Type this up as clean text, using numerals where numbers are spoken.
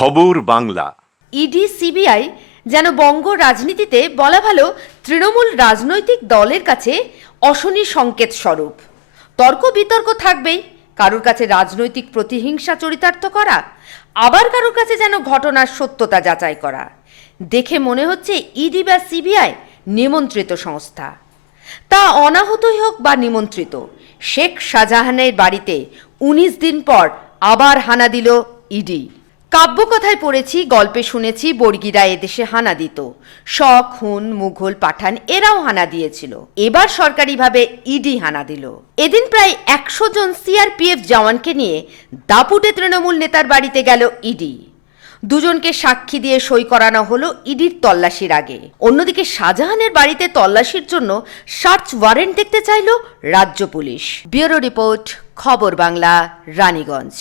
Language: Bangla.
খবর বাংলা। ইডি সিবিআই যেন বঙ্গ রাজনীতিতে বলা ভালো তৃণমূল রাজনৈতিক দলের কাছে অশনি সংকেত স্বরূপ। তর্ক বিতর্ক থাকবেই, কারোর কাছে রাজনৈতিক প্রতিহিংসা চরিতার্থ করা, আবার কারোর কাছে যেন ঘটনার সত্যতা যাচাই করা। দেখে মনে হচ্ছে ইডি বা সিবিআই নিমন্ত্রিত সংস্থা। তা অনাহতই হোক বা নিমন্ত্রিত, শেখ শাহজাহানের বাড়িতে ১৯ দিন পর আবার হানা দিল ইডি। কাব্যকথায় পড়েছি, গল্পে শুনেছি বর্গীরা এদেশে হানা দিত। শক, হুন, মুঘল, পাঠান এরাও হানা দিয়েছিল। এবার সরকারিভাবে ইডি হানা দিল। এদিন প্রায় ১০০ জন সিআরপিএফ জওয়ানকে নিয়ে দাপুটে তৃণমূল নেতার বাড়িতে গেল ইডি। দুজনকে সাক্ষী দিয়ে সই করানো হলো ইডির তল্লাশির আগে। অন্যদিকে শাহজাহানের বাড়িতে তল্লাশির জন্য সার্চ ওয়ারেন্ট দেখতে চাইল রাজ্য পুলিশ। ব্যুরো রিপোর্ট, খবর বাংলা, রানীগঞ্জ।